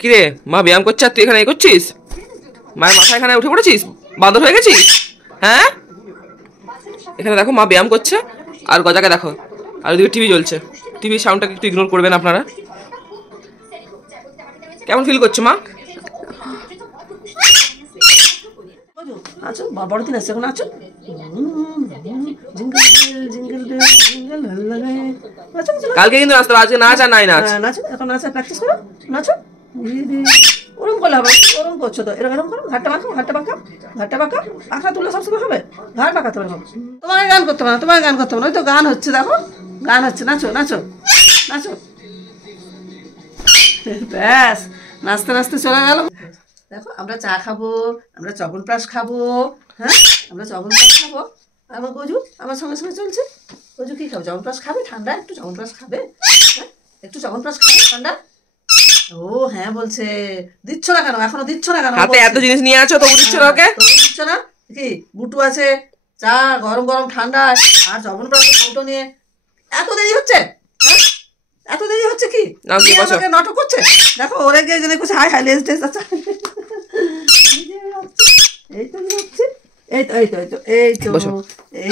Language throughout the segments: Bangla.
কিরে মা ব্যায়াম করছে আর তুই এখানে করছিস? মায়ের মাথা এখানে উঠে পড়েছিস? বাঁদর হয়ে গেছিস? হ্যাঁ, এখানে দেখো মা ব্যায়াম করছে আর গজাকে দেখো, আর ওদিকে টিভি চলছে। টিভির সাউন্ডটাকে একটু ইগনোর করবেন আপনারা। কেমন ফিল করছো মা? আছো বড় দিন আছে এখন আছো। কালকে কিন্তু নাচতে হবে, আজকে নাচ আর নাই নাচ। নাচো এখন, নাচা প্র্যাকটিস করো, নাচো। ওরম করলে হবে, ওরম করছো তো, এরকম করো, ঘাটটা বাঁকাও, ঘাটটা বাঁকাও, ঘাটটা বাঁকাও, পাখা তুললে সবসময় হবে, ঘাট বাঁকাতে হবে। তোমাকে গান করতে হবে না, তোমাকে গান করতে হবে না, ওই তো গান হচ্ছে দেখো, গান হচ্ছে, নাচো নাচো নাচো। ব্যাস, নাচতে নাচতে চলে গেল। দেখো আমরা চা খাবো, আমরা চবনপ্রাশ খাবো, হ্যাঁ আমরা চবনপ্রাশ খাবো। আমার গজু আমার সঙ্গে সঙ্গে চলছে। গজু কি খাবে? চবনপ্রাশ খাবে, ঠান্ডা একটু চবনপ্রাশ খাবে, হ্যাঁ একটু চবনপ্রাশ খাবে ঠান্ডা। ও হ্যাঁ বলছে, দিচ্ছ না কেন? এখনো দিচ্ছ না কেন? হাতে এত জিনিস নিয়ে আছো তবু দিচ্ছ না ওকে? তবু দিচ্ছ না কি? বুটু আছে, চা গরম গরম ঠান্ডা, আর চবনপ্রাশের কৌটো নিয়ে এত দেরি হচ্ছে? হ্যাঁ এত দেরি হচ্ছে কি? আমাকে নাটক করছে। দেখো ওরে গিয়ে জেনে করছে, হাই হাই লেস টেস। আচ্ছা এই তো হচ্ছে, এই তো এই তো এই তো এই তো এই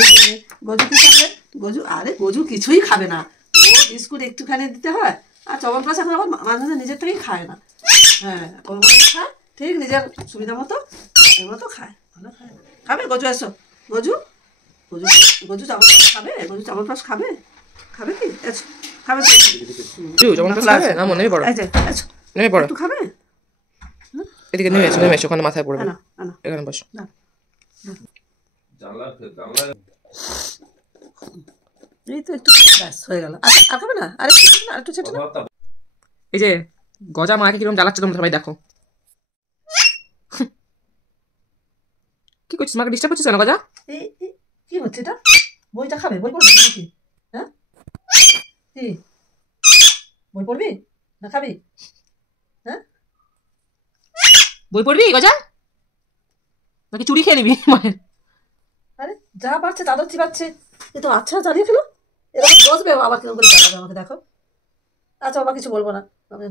গজু কি খাবে? গজু আরে গজু কিছুই খাবে না, ও বিস্কুট একটুখানি দিতে হয়। আর চবনপ্রাশ এখন আবার মাঝে মাঝে নিজের থেকেই খায় না। হ্যাঁ কোনো খায় ঠিক নিজের সুবিধা মতো, এর মতো খায়, ভালো খায়। খাবে গজু? এসো গজু, গজু গজু চবনপ্রাশ খাবে? গজু চবনপ্রাশ খাবে? খাবে কি? এসো খাবে না মনে পড়ো, নেমে পড়ো, একটু খাবে। এদিকে নেমে এসো, নেমে এসো, ওখানে মাথায় পড়বে, এখানে বসো। এই তো একটু ব্যাস হয়ে গেল। আর খাবে না? আরেকটু চেটে না। এই যে গজা মাকে কিরকম জ্বালাচ্ছে তোমরা সবাই দেখো। কি করছিস? মাকে ডিস্টার্ব করছিস কেন গজা? এই কি হচ্ছে এটা? বইটা খাবে? বই পড়বে নাকি? হ্যাঁ কি বই পড়বি না খাবি? হ্যাঁ বই পড়বি গজা নাকি চুরি খেয়ে নিবি মায়ের? আরে যা পারছে তাদের চিবাচ্ছে, এ তো আচ্ছা জ্বালিয়ে খেলো, এরকম বসবে আবার কিরকম করে জ্বালাবে আমাকে দেখো। আচ্ছা বাবা কিছু বলবো না, তুমি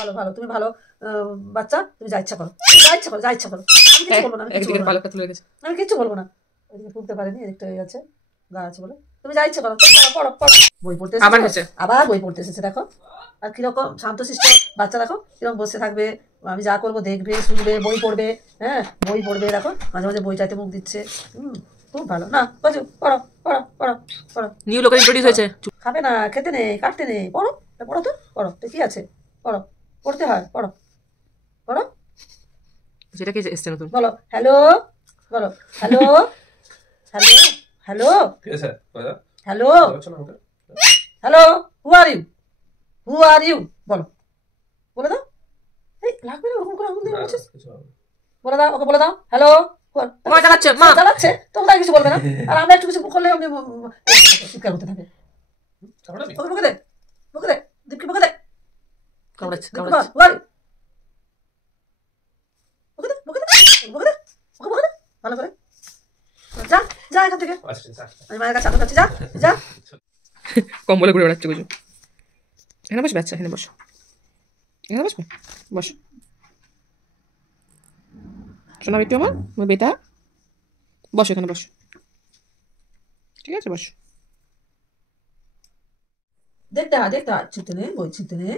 ভালো ভালো, তুমি ভালো বাচ্চা, তুমি যা ইচ্ছা করো, যা ইচ্ছা করো, যা ইচ্ছা করো, আমি কিছু বলবো না, আমি কিচ্ছু বলবো না। ওইদিকে তুলতে পারেনি, এদিকটা হয়ে গেছে, গা আছে বলে, তুমি যা ইচ্ছা করো, পড়ো পড়ো। বই পড়তে আবার বই পড়তে এসেছে দেখো। আর কিরকম শান্তশিষ্ট বাচ্চা দেখো, কিরকম বসে থাকবে, আমি যা করবো দেখবে, শুনবে, বই পড়বে। হ্যাঁ বই পড়বে, দেখো মাঝে মাঝে বই চাইতে মুখ দিচ্ছে। খুব ভালো না বাজু, পড়ো পড়ো পড়ো পড়ো। নিউ লোকের ইন্ট্রোডিউস হয়েছে। খাবে না, খেতে নেই, কাটতে নেই, পড়ো পড়ো তো, পড়ো তো কি আছে, পড়ো, পড়তে হয়, পড়ো পড়ো। সেটা কি এসছে নতুন? বলো হ্যালো, বলো hello, hello hello hello hello, who are you, who are you, বলো, বলে দাও। এই লাগবে না ওরকম করে আঙুল দিয়ে বলছিস, বলে দাও ওকে, বলে দাও হ্যালো। চালাচ্ছে তোমরা কিছু বলবে না, আর আমরা একটু কিছু করলে চিৎকার করতে থাকে। ওকে বকে দে, বকে দে, দীপকে বকে দে, কামড়াচ্ছে বকে দে, বকে দে, বকে দে, বকে দে, ওকে বকে দে ভালো করে। যা যা এখান থেকে, আমি মায়ের কাছে আদর কাছে, যা যা। কম্বলে ঘুরে বেড়াচ্ছে কিছু। এখানে বসবে, আচ্ছা এখানে বসো, এখানে বসবে, বসো শোনা একটু আমার বেটা, বসো এখানে বসো, ঠিক আছে বসো। দেখতে হয় ছিঁড়তে নেই, বই ছিঁড়তে নেই,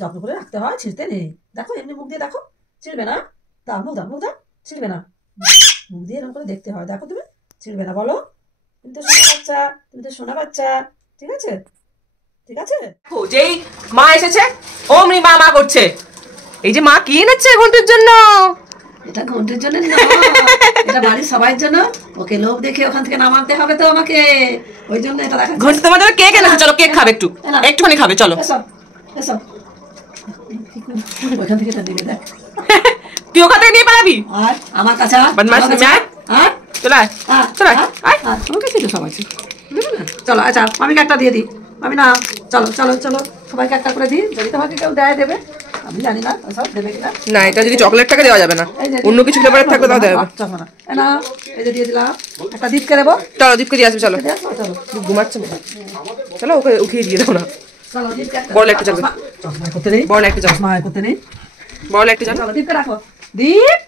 যত্ন করে রাখতে হয়, ছিঁড়তে নেই। দেখো এমনি মুখ দিয়ে দেখো, ছিঁড়বে না, দাও মুখ দাও, মুখ দাও, ছিঁড়বে না, মুখ দিয়ে এরকম করে দেখতে হয়, দেখো তুমি ছিঁড়বে না। বলো তুমি তো সোনা বাচ্চা, তুমি তো সোনা বাচ্চা, ঠিক আছে ঠিক আছে। যেই মা এসেছে অমনি মা মা করছে। এই যে মা কি এনেছে ঘন্টার জন্য, এটা ঘন্টার জন্য না, এটা বাড়ির সবার জন্য। ওকে লোভ দেখে ওখান থেকে নামাতে হবে তো আমাকে, ওই জন্য এটা দেখা। ঘন্টা তোমার জন্য কেক এনেছে, চলো কেক খাবে, একটুখানি খাবে, চলো এসব এসব, ওইখান থেকে এটা দিবে দেখ। তুই ওখান থেকে নিয়ে পালাবি আর আমার কাছে চলো। আচ্ছা মামিকে একটা দিয়ে দিই, মামি না, চলো চলো চলো সবাইকে একটা করে দিই, যদি তোমাকে কেউ দেয় দেবে, আমি জানি না সব দেবে কিনা। না এটা যদি চকলেট টাকা দেওয়া যাবে না, অন্য কিছু ফ্লেভারের থাকলে তাও দেবে। না এই যে দিয়ে দিলাম, একটা দীপকে দেবো, চলো দীপকে দিয়ে আসবে, চলো চলো ঘুমাচ্ছে, চলো ওকে উঠিয়ে দিয়ে দাও না। চলো দীপকে একটা বড় একটা চাপবে। চশমা করতে নেই, বড় একটা চাপ, চশমা করতে নেই। বড় একটা চাপ। চলো দীপকে রাখো। দীপ,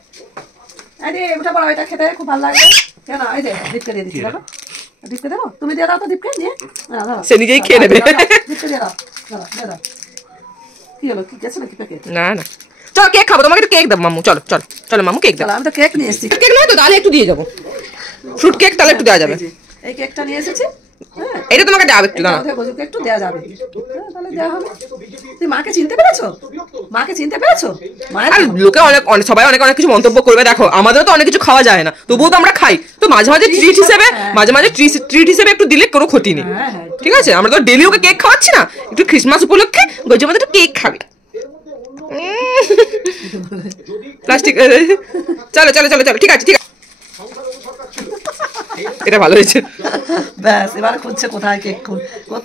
এই যে উঠে পড়ো, এটা খেতে খুব ভালো লাগবে। কেন এই যে দীপকে দিয়ে দিচ্ছি, দেখো দীপকে দেবো, তুমি দিয়ে দাও তো দীপকে নিয়ে। সে নিজেই খেয়ে নেবে। দীপকে দিয়ে দাও, দাও দিয়ে দাও। কি হলো, কি গেছে নাকি প্যাকেট? না না, চলো কেক খাবো, তোমাকে একটু কেক দেবো মাম্মু, চলো চলো চলো মাম্মু কেক দাও। চলো আমি তো কেক নিয়ে এসেছি। কেক নয় তো, তাহলে একটু দিয়ে যাবো, ফ্রুট কেক তাহলে একটু দেওয়া যাবে। এই যে, এই কেকটা নিয়ে এসেছি। হ্যাঁ, এটা তোমাকে দেওয়া একটু দাঁড়া। ওদের গজুকে একটু দেওয়া যাবে। হ্যাঁ, তাহলে দেওয়া হবে। তুই মাকে চিনতে পেরেছো? মাকে চিনতে পেরেছো? মায়ের আর লোকে সবাই অনেক অনেক কিছু মন্তব্য করবে, দেখো আমাদেরও তো অনেক কিছু খাওয়া যায় না, তবুও তো আমরা খাই, তো মাঝে মাঝে ট্রিট হিসেবে, মাঝে মাঝে ট্রিট হিসেবে একটু দিলে কোনো ক্ষতি নেই। হ্যাঁ হ্যাঁ, ঠিক আছে, আমরা তো ডেলি ওকে কেক খাওয়াচ্ছি না, একটু ক্রিসমাস উপলক্ষে গজের মধ্যে একটু কেক খাবে। প্লাস্টিক, চলো চলো চলো চলো, ঠিক আছে ঠিক আছে, এটা ভালো হয়েছে। ব্যাস এবার খুঁজছে কোথায় কেক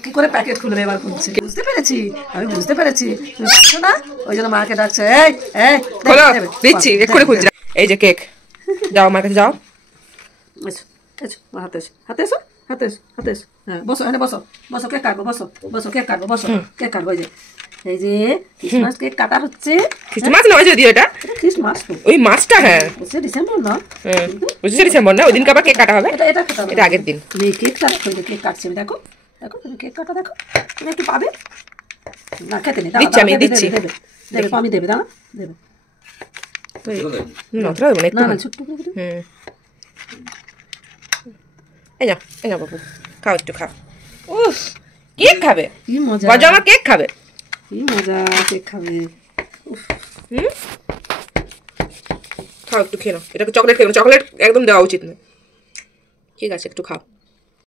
কি করে প্যাকেট খুলবে, এবার খুঁজছে। বুঝতে পেরেছি, আমি বুঝতে পেরেছি, তুমি পারছো না, ওই জন্য মাকে ডাকছে। এই এই খোলো, দিচ্ছি এক্ষুনি খুলছি। এই যে কেক, যাও আমার কাছে যাও। এসো এসো, আমার হাতে এসো, হাতে এসো, হাতে এসো, হাতে এসো। হ্যাঁ বসো, এখানে বসো, বসো কেক কাটবো, বসো বসো কেক কাটবো, বসো কেক কাটবো। এই যে ক্রিসমাস কেক কাটা হচ্ছে। খ্রিস্টমাস নয় যদিও এটা, এটা ক্রিসমাস তো, ওই মাসটা, হ্যাঁ হচ্ছে ডিসেম্বর না? 25 ডিসেম্বর না, ওই দিনকে আবার কেক কাটা হবে। এটা এটা খেতে হবে। এটা আগের দিন। তুমি কেকটা দেখো, এই যে কেক কাটছে, আমি দেখো দেখো, তুমি কেক কাটা দেখো, তুমি একটু পাবে না খেতে নেই। দিচ্ছি, আমি দিচ্ছি। দেবে দেবে, আমি দেবে, দাঁড়া দেবে। নতটা দেবো না একটু। না না, ছোট্ট করে দেবে। এই যাও বাবু, খাও একটু খাও। উফ, কেক খাবে, কি মজা, বাজা আমার কেক খাবে। কি মজা, কেক খাবে। খাও একটু খেয়ে নাও, এটা চকলেট খেয়ে নাও, চকলেট একদম দেওয়া উচিত না। ঠিক আছে একটু খাও।